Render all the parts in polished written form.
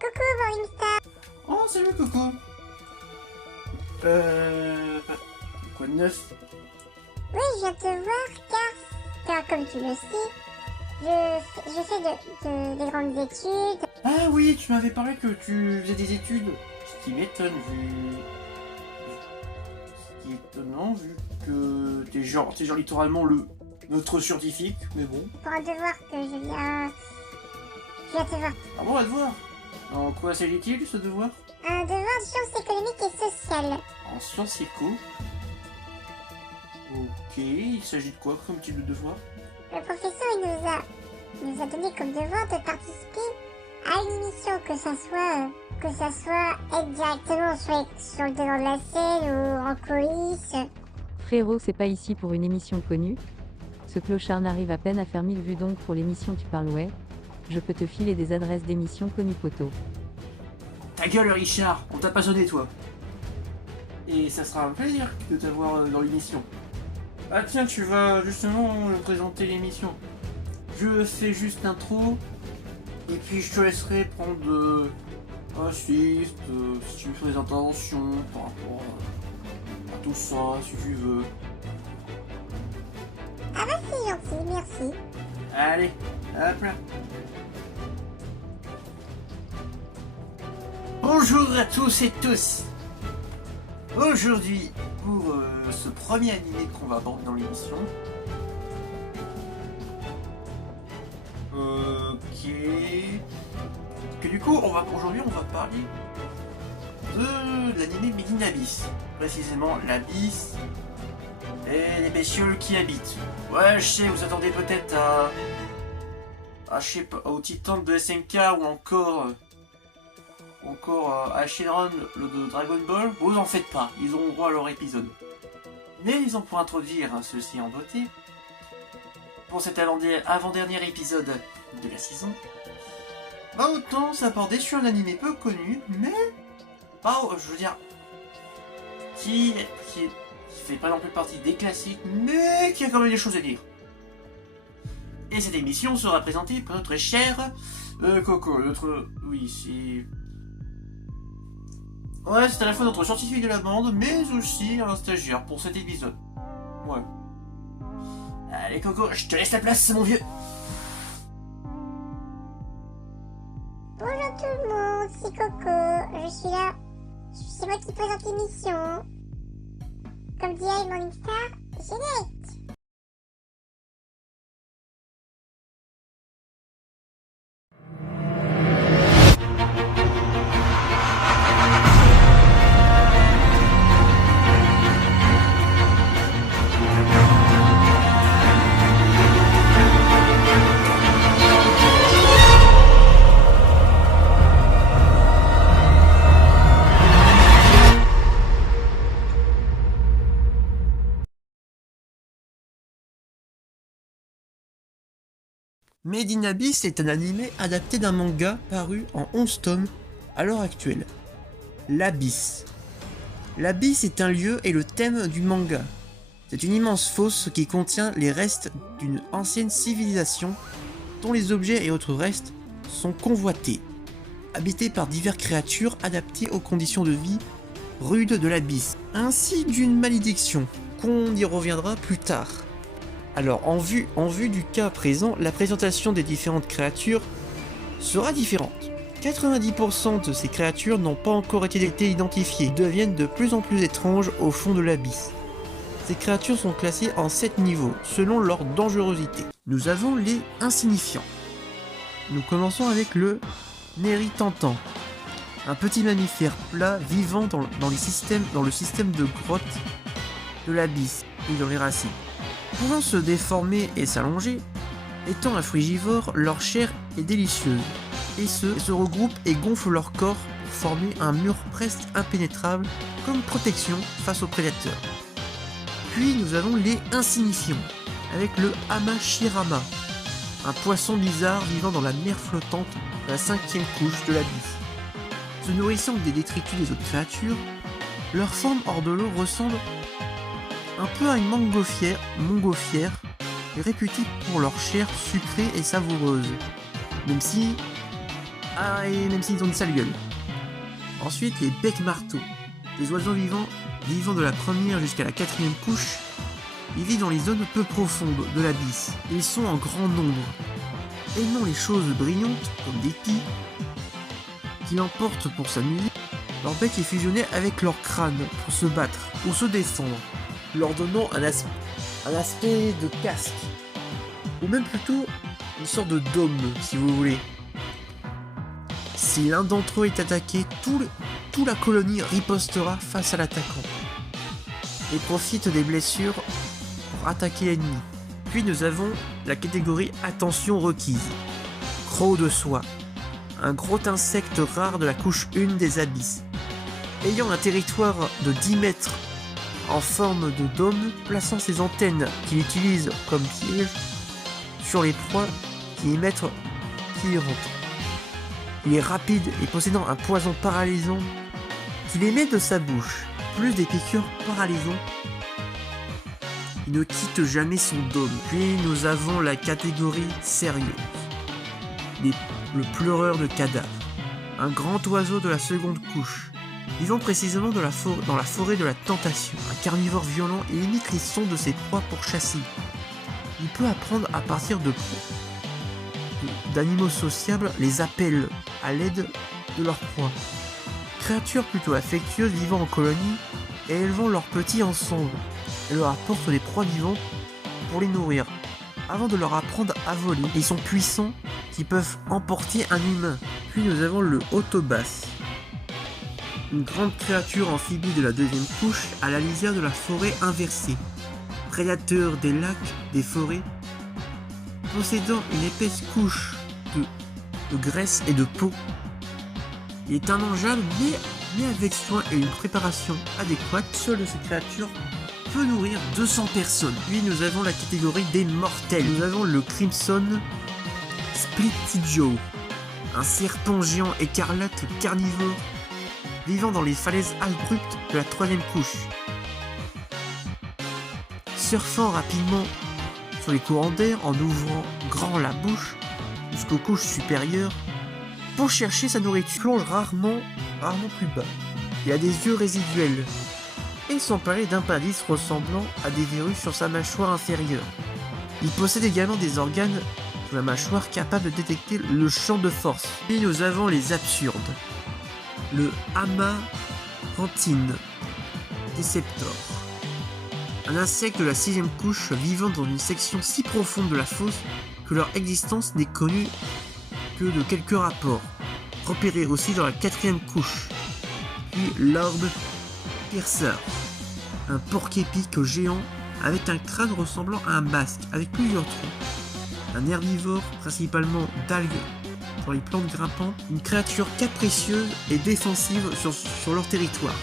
Coucou Morningstar. Oh, salut Coco. Quoi de neuf? Oui, je viens te voir car comme tu le sais, je fais des grandes études. Ah oui, tu m'avais parlé que tu faisais des études. Ce qui m'étonne Ce qui est étonnant vu que t'es genre littéralement notre scientifique, mais bon. Pour un devoir que je viens te voir. Ah bon, à devoir. En quoi s'agit-il ce devoir? Un devoir de sciences économiques et sociales. En sciences éco. Ok, il s'agit de quoi comme type de devoir? Le professeur il nous a donné comme devoir de participer à une émission, que ça soit être directement sur le devant de la scène ou en coulisses. Frérot, c'est pas ici pour une émission connue. Ce clochard n'arrive à peine à faire 1000 vues, donc pour l'émission tu parles, ouais. Je peux te filer des adresses d'émissions connues, poteau. Ta gueule Richard, on t'a pas sonné toi. Et ça sera un plaisir de t'avoir dans l'émission. Ah tiens, tu vas justement présenter l'émission. Je fais juste l'intro, et puis je te laisserai prendre assist, si tu me fais des interventions par rapport à tout ça, si tu veux. Ah bah c'est gentil, merci. Allez, hop là. Bonjour à tous et tous. Aujourd'hui, pour ce premier animé qu'on va aborder dans l'émission. Ok. Que du coup, aujourd'hui, on va parler de l'animé Made in Abyss. Précisément, l'Abyss et les bestioles qui habitent. Ouais, je sais, vous attendez peut-être je sais pas, au Titan de SNK ou encore à Shenron, le de Dragon Ball. Vous en faites pas, ils auront droit à leur épisode. Mais ils ont pour introduire ceci en beauté. Pour cet avant-dernier épisode de la saison, bah autant s'aborder sur un animé peu connu, mais pas, je veux dire, qui fait pas non plus partie des classiques, mais qui a quand même des choses à dire. Et cette émission sera présentée par notre cher Coco, oui, c'est... Ouais, c'est à la fois notre scientifique de la bande, mais aussi un stagiaire pour cet épisode. Ouais. Allez Coco, je te laisse la place, mon vieux. Bonjour tout le monde, c'est Coco, je suis là. C'est moi qui présente l'émission. Comme dirait Morningstar, générique. Made in Abyss est un animé adapté d'un manga paru en 11 tomes à l'heure actuelle. L'Abysse. L'Abysse est un lieu et le thème du manga. C'est une immense fosse qui contient les restes d'une ancienne civilisation dont les objets et autres restes sont convoités. Habité par diverses créatures adaptées aux conditions de vie rudes de l'Abysse, ainsi d'une malédiction, qu'on y reviendra plus tard. Alors, en vue du cas présent, la présentation des différentes créatures sera différente. 90% de ces créatures n'ont pas encore été identifiées, deviennent de plus en plus étranges au fond de l'Abysse. Ces créatures sont classées en 7 niveaux, selon leur dangerosité. Nous avons les insignifiants. Nous commençons avec le Néritantan, un petit mammifère plat vivant dans le système de grottes de l'Abysse et dans les racines. Pouvant se déformer et s'allonger, étant un frugivore, leur chair est délicieuse, et se regroupent et gonflent leur corps pour former un mur presque impénétrable comme protection face aux prédateurs. Puis nous avons les insignifiants, avec le Hamashirama, un poisson bizarre vivant dans la mer flottante de la 5e couche de l'Abysse. Se nourrissant des détritus des autres créatures, leur forme hors de l'eau ressemble un peu à une montgolfière, réputée pour leur chair sucrée et savoureuse, même si Ah, et même s'ils ont une sale gueule. Ensuite, les bec-marteaux. Des oiseaux vivant de la première jusqu'à la 4e couche. Ils vivent dans les zones peu profondes de l'abysse. Ils sont en grand nombre. Aimant les choses brillantes, comme des pies, qui l'emportent pour s'amuser, leur bec est fusionné avec leur crâne pour se battre ou se défendre, leur donnant un aspect de casque, ou même plutôt une sorte de dôme, si vous voulez. Si l'un d'entre eux est attaqué, toute la colonie ripostera face à l'attaquant, et profite des blessures pour attaquer l'ennemi. Puis nous avons la catégorie attention requise. Croc de soie. Un gros insecte rare de la couche 1 des abysses. Ayant un territoire de 10 mètres en forme de dôme, plaçant ses antennes qu'il utilise comme piège sur les proies qui y rentrent. Il est rapide et possédant un poison paralysant qu'il émet de sa bouche, plus des piqûres paralysantes. Il ne quitte jamais son dôme. Puis nous avons la catégorie sérieuse. Le pleureur de cadavres. Un grand oiseau de la seconde couche. Vivant précisément dans la forêt de la tentation. Un carnivore violent, il imite les sons de ses proies pour chasser. Il peut apprendre à partir d'animaux sociables les appels à l'aide de leurs proies. Créatures plutôt affectueuses vivant en colonie et élevant leurs petits ensemble. Elle leur apporte des proies vivantes pour les nourrir, avant de leur apprendre à voler. Ils sont puissants, qui peuvent emporter un humain. Puis nous avons le Autobass, une grande créature amphibie de la 2e couche à la lisière de la forêt inversée. Prédateur des lacs, des forêts, possédant une épaisse couche de graisse et de peau. Il est immangeable, mais avec soin et une préparation adéquate, seule de ces créatures peut nourrir 200 personnes. Puis nous avons la catégorie des mortels. Nous avons le Crimson Splittigio, un serpent géant écarlate carnivore vivant dans les falaises abruptes de la 3e couche. Surfant rapidement sur les courants d'air en ouvrant grand la bouche jusqu'aux couches supérieures pour chercher sa nourriture, plonge rarement plus bas. Il a des yeux résiduels et sans parler d'un palais ressemblant à des verrues sur sa mâchoire inférieure. Il possède également des organes sur la mâchoire capables de détecter le champ de force. Puis nous avons les absurdes. Le Amaranthine Deceptor. Un insecte de la 6e couche vivant dans une section si profonde de la fosse que leur existence n'est connue que de quelques rapports. Repéré aussi dans la 4e couche. Puis l'Orbe Piercer, un porc-épic géant avec un crâne ressemblant à un masque avec plusieurs troncs. Un herbivore principalement d'algues sur les plantes grimpantes, une créature capricieuse et défensive sur leur territoire,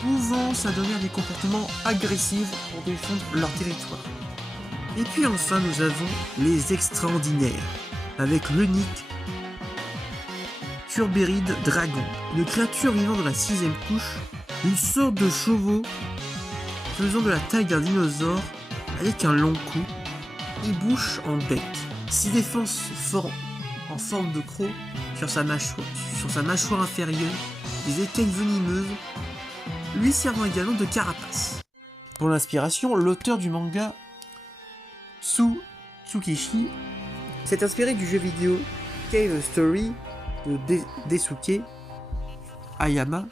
pouvant s'adonner à des comportements agressifs pour défendre leur territoire. Et puis enfin nous avons les extraordinaires, avec l'unique Turbéride Dragon, une créature vivant dans la 6e couche, une sorte de chevaux faisant de la taille d'un dinosaure avec un long cou et bouche en bec. 6 défenses en forme de croc sur sa mâchoire inférieure, des écailles venimeuses, lui servant également de carapace. Pour l'inspiration, l'auteur du manga Tsukishi s'est inspiré du jeu vidéo Cave Story de Daisuke Ayama,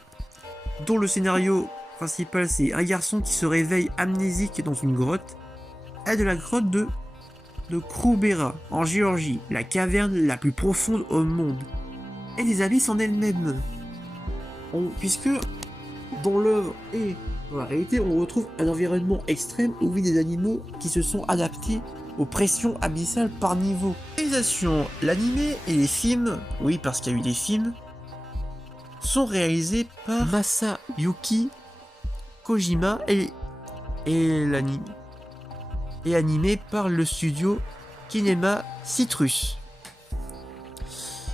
dont le scénario principal c'est un garçon qui se réveille amnésique dans une grotte, et de la grotte de Krubera en Géorgie, la caverne la plus profonde au monde, et des abysses en elle-même. Puisque dans l'œuvre et dans la réalité, on retrouve un environnement extrême où vivent des animaux qui se sont adaptés aux pressions abyssales par niveau. L'anime et les films, oui parce qu'il y a eu des films, sont réalisés par Masayuki Kojima et animé par le studio Kinema Citrus.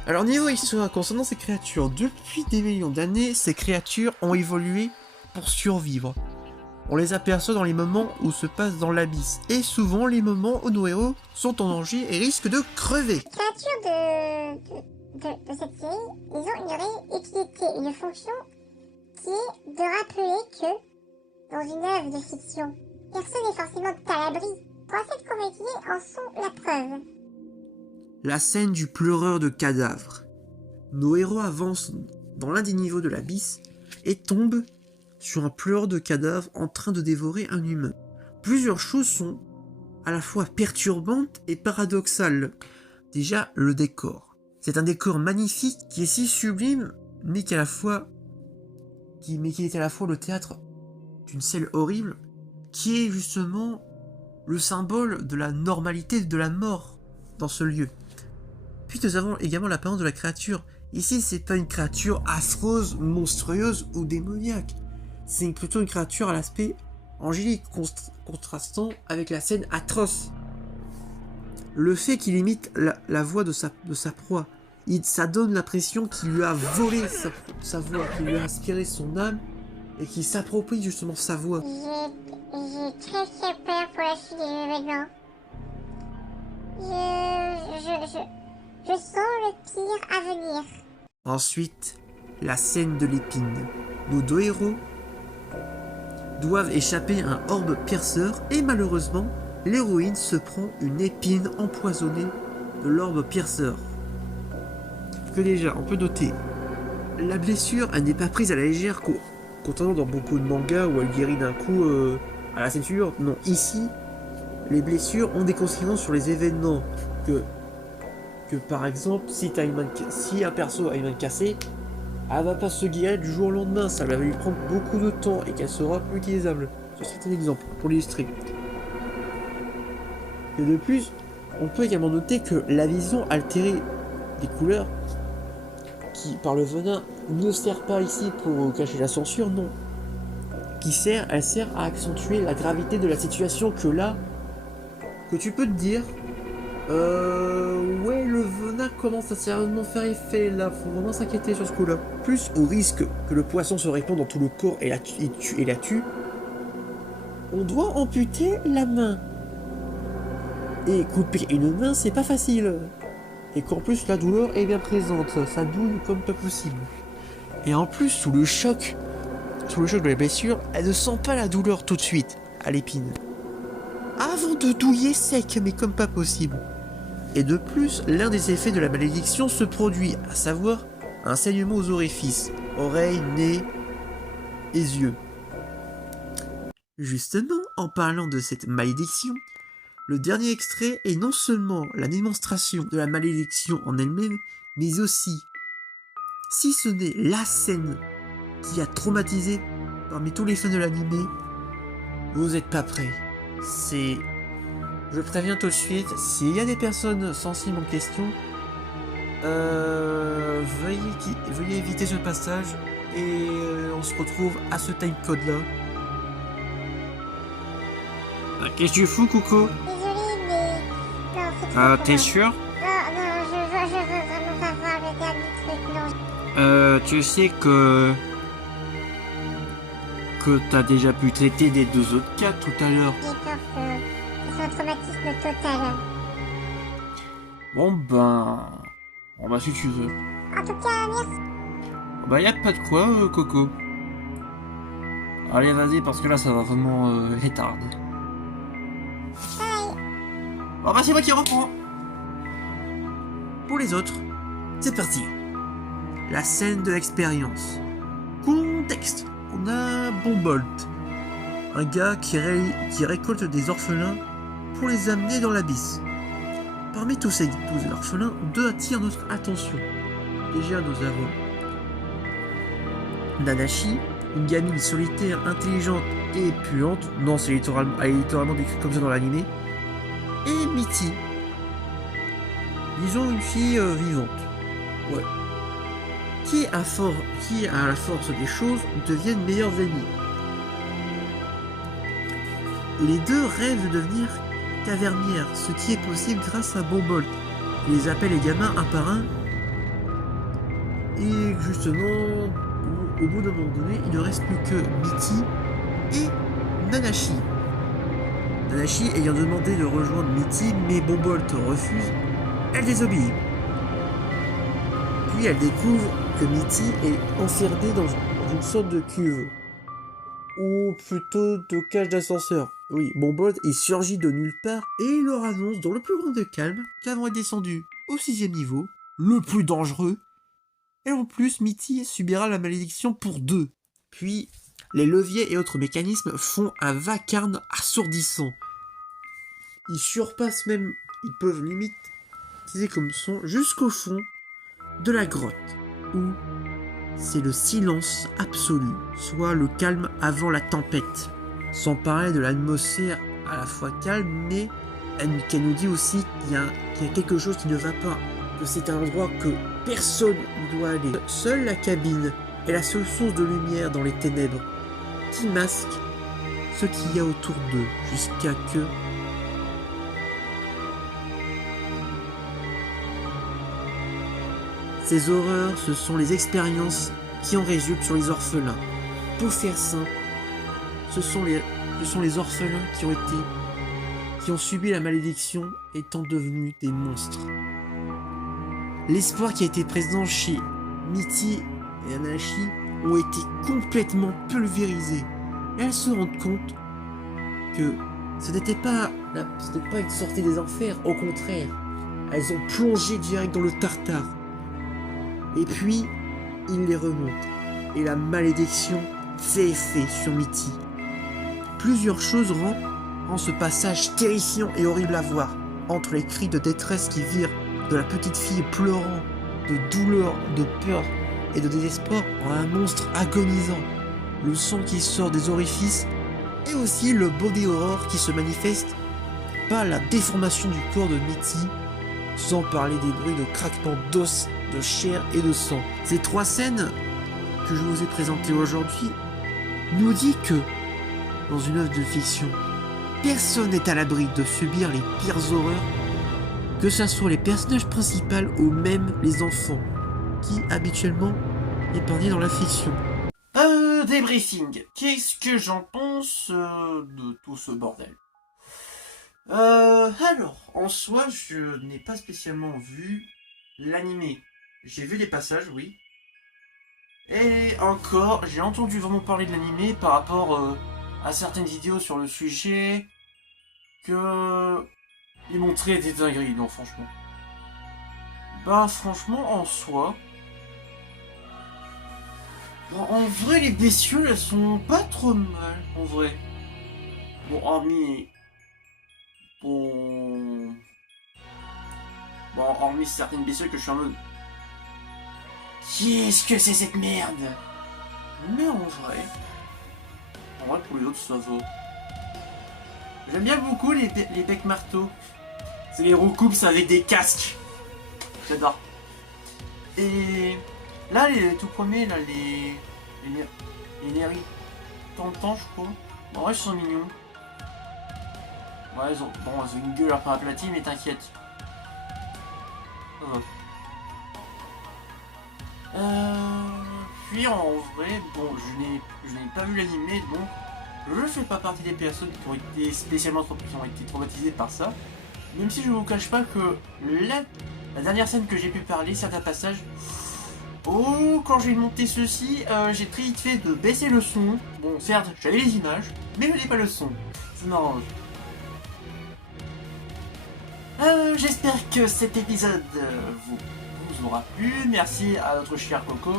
Alors niveau histoire concernant ces créatures, depuis des millions d'années, ces créatures ont évolué pour survivre. On les aperçoit dans les moments où se passe dans l'abysse, et souvent les moments où nos héros sont en danger et risquent de crever. Les créatures de cette série, ils ont une vraie utilité, une fonction qui est de rappeler que, dans une œuvre de fiction, personne n'est forcément à l'abri. Pour cette comédie en sont la preuve. La scène du pleureur de cadavres. Nos héros avancent dans l'un des niveaux de l'abysse et tombent sur un pleureur de cadavres en train de dévorer un humain. Plusieurs choses sont à la fois perturbantes et paradoxales. Déjà, le décor. C'est un décor magnifique qui est si sublime, mais qui est à la fois le théâtre d'une scène horrible, qui est justement le symbole de la normalité de la mort dans ce lieu. Puis nous avons également l'apparence de la créature. Ici, c'est pas une créature affreuse, monstrueuse ou démoniaque. C'est plutôt une créature à l'aspect angélique, contrastant avec la scène atroce. Le fait qu'il imite la voix de sa proie, ça donne l'impression qu'il lui a volé sa voix, qu'il lui a inspiré son âme et qu'il s'approprie justement sa voix. J'ai très peur pour la suite des événements. Je sens le pire à venir. Ensuite, la scène de l'épine. Nos deux héros doivent échapper à un orbe pierceur et malheureusement, l'héroïne se prend une épine empoisonnée de l'orbe pierceur. Que déjà, on peut noter, la blessure, elle n'est pas prise à la légère, contrairement dans beaucoup de mangas où elle guérit d'un coup à la ceinture. Non, ici, les blessures ont des conséquences sur les événements. Que par exemple, si un perso a une main cassée, elle va pas se guérir du jour au lendemain, ça va lui prendre beaucoup de temps et qu'elle sera plus utilisable. C'est un exemple pour l'illustrer. Et de plus, on peut également noter que la vision altérée des couleurs, qui par le venin ne sert pas ici pour cacher la censure, non. Elle sert à accentuer la gravité de la situation que tu peux te dire. Ouais, le venin commence à sérieusement faire effet là, faut vraiment s'inquiéter sur ce coup-là. Plus au risque que le poisson se répande dans tout le corps et la tue, on doit amputer la main. Et couper une main, c'est pas facile. Et qu'en plus la douleur est bien présente, ça douille comme pas possible. Et en plus, sous le choc de la blessure, elle ne sent pas la douleur tout de suite à l'épine. Avant de douiller sec, mais comme pas possible. Et de plus, l'un des effets de la malédiction se produit, à savoir un saignement aux orifices, oreilles, nez et yeux. Justement, en parlant de cette malédiction, le dernier extrait est non seulement la démonstration de la malédiction en elle-même, mais aussi, si ce n'est la scène qui a traumatisé parmi tous les fans de l'anime, vous n'êtes pas prêts. Je préviens tout de suite, s'il y a des personnes sensibles en question, veuillez éviter ce passage et on se retrouve à ce timecode là. Qu'est-ce que tu fous, Coco? Désolée, mais... Non, c'est trop T'es sûr? Non, je veux vraiment pas voir le dernier truc, non. Tu sais que t'as déjà pu traiter des deux autres cas tout à l'heure. J'ai peur que ce soit un traumatisme total. Bon bah si tu veux. En tout cas, merci. Bah y a pas de quoi, Coco. Allez, vas-y, parce que là ça va vraiment être hard. Bye. Bon bah c'est moi qui reprends. Pour les autres, c'est parti. La scène de l'expérience. Contexte. On a Bombolt, un gars qui récolte des orphelins pour les amener dans l'abysse. Parmi tous ces orphelins, deux attirent notre attention. Déjà, nous avons Nanashi, une gamine solitaire, intelligente et puante. Non, elle est littéralement décrite comme ça dans l'anime. Et Mitty. Disons une fille vivante. Ouais. Qui, à la force des choses, deviennent meilleurs amis. Les deux rêvent de devenir cavernières, ce qui est possible grâce à Bombolt. Il les appelle les gamins un par un. Et justement, au bout d'un moment donné, il ne reste plus que Mitty et Nanashi. Nanashi ayant demandé de rejoindre Mitty, mais Bombolt refuse, elle désobéit. Puis elle découvre que Mitty est enfermée dans une sorte de cuve. Ou plutôt de cage d'ascenseur. Oui, Bombolt il surgit de nulle part et il leur annonce dans le plus grand de calme qu'avant est descendu au 6e niveau, le plus dangereux, et en plus Mitty subira la malédiction pour 2. Puis les leviers et autres mécanismes font un vacarme assourdissant. Ils surpassent même, ils peuvent limite utiliser comme son jusqu'au fond de la grotte, où c'est le silence absolu, soit le calme avant la tempête. Sans parler de l'atmosphère à la fois calme, mais elle nous dit aussi qu'il y a quelque chose qui ne va pas, que c'est un endroit que personne ne doit aller. Seule la cabine est la seule source de lumière dans les ténèbres, qui masque ce qu'il y a autour d'eux, jusqu'à que... Ces horreurs, ce sont les expériences qui en résultent sur les orphelins. Pour faire simple, ce sont les orphelins qui ont subi la malédiction étant devenus des monstres. L'espoir qui a été présent chez Mitty et Nanashi ont été complètement pulvérisés. Et elles se rendent compte que ce n'était pas une sortie des enfers, au contraire. Elles ont plongé direct dans le tartare. Et puis, il les remonte. Et la malédiction fait effet sur Mitty. Plusieurs choses rendent ce passage terrifiant et horrible à voir. Entre les cris de détresse qui virent de la petite fille pleurant, de douleur, de peur et de désespoir en un monstre agonisant. Le sang qui sort des orifices et aussi le body horror qui se manifeste par la déformation du corps de Mitty, sans parler des bruits de craquement d'os, de chair et de sang. Ces 3 scènes que je vous ai présentées aujourd'hui nous dit que, dans une œuvre de fiction, personne n'est à l'abri de subir les pires horreurs, que ce soit les personnages principaux ou même les enfants, qui habituellement épargnés dans la fiction. Débriefing. Qu'est-ce que j'en pense de tout ce bordel? Alors, en soi, je n'ai pas spécialement vu l'animé. J'ai vu des passages, oui. Et encore, j'ai entendu vraiment parler de l'animé par rapport à certaines vidéos sur le sujet, que ils montraient des dingueries, non, franchement. Bah, franchement, en soi... Bon, en vrai, les bestioles, elles sont pas trop mal, en vrai. Bon, hormis... Bon, hormis certaines bestioles que je suis en mode... Qu'est-ce que c'est cette merde? Mais en vrai, pour les autres, ça va. J'aime bien beaucoup les becs marteaux. C'est les roucoups avec des casques. J'adore. Et là, les tout premiers, là, les Neri Tantan, je crois. En vrai, ils sont mignons. Ouais, ils ont une gueule un peu aplatie, mais t'inquiète. Ça va. Puis en vrai, bon, je n'ai pas vu l'animé, donc je fais pas partie des personnes qui ont été spécialement traumatisées par ça. Même si je vous cache pas que la dernière scène que j'ai pu parler, certains passages, oh, quand j'ai monté ceci, j'ai très vite fait de baisser le son. Bon, certes, j'avais les images, mais je n'avais pas le son. C'est marrant. J'espère que cet épisode vous aura plu. Merci à notre cher Coco.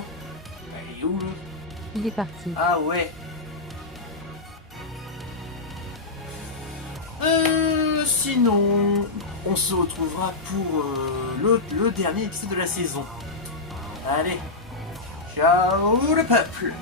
Il est où l'autre? Il est parti. Ah ouais. Sinon, on se retrouvera pour le dernier épisode de la saison. Allez, ciao le peuple.